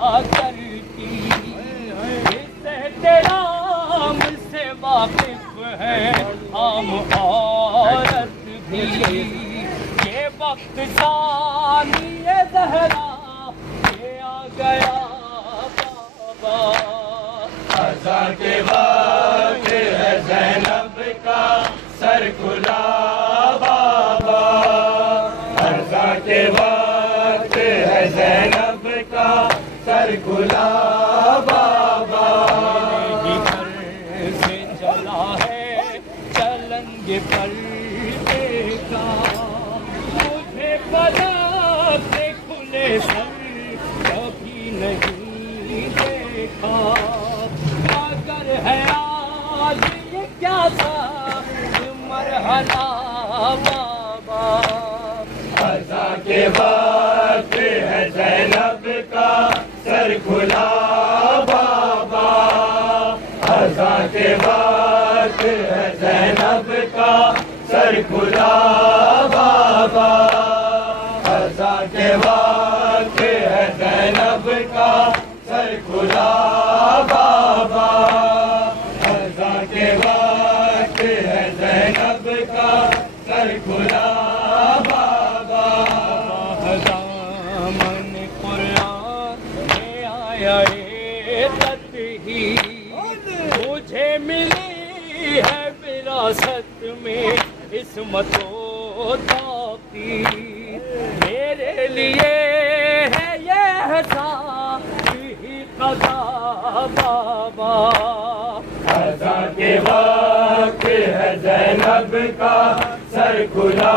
کرتی، اس احترام سے واقف ہے عام عورت بھی، یہ وقت ثانی زہرا یہ آ گیا بابا، عزا کے وقت ہے زینب کا سر کھلا بابا، عزا کے وقت ہے زینب کا سر کھلا بابا، گھر سے چلا ہے چلنگ پردے کا، مجھے پلک سے کھلے سر کبھی نہیں دیکھا، مگر ہے آج یہ کیا تھا مرحلہ بابا، عزا کے وقت ہے زینب کا سر کھلا بابا، عزا کے وقت ہے زینب کا سر کھلا بابا، عزا کے وقت ہے زینب کا سر کھلا بابا، عزا کے وقت ہے زینب کا سر کھلا بابا، دامن قرآن میں آیا عزت ہی، مجھے ملی ہے وراثت میں عصمت و توفیق، میرے لیے ہے یہ احسان ہی قضا بابا، عزا کے وقت ہے زینب کا سر کھلا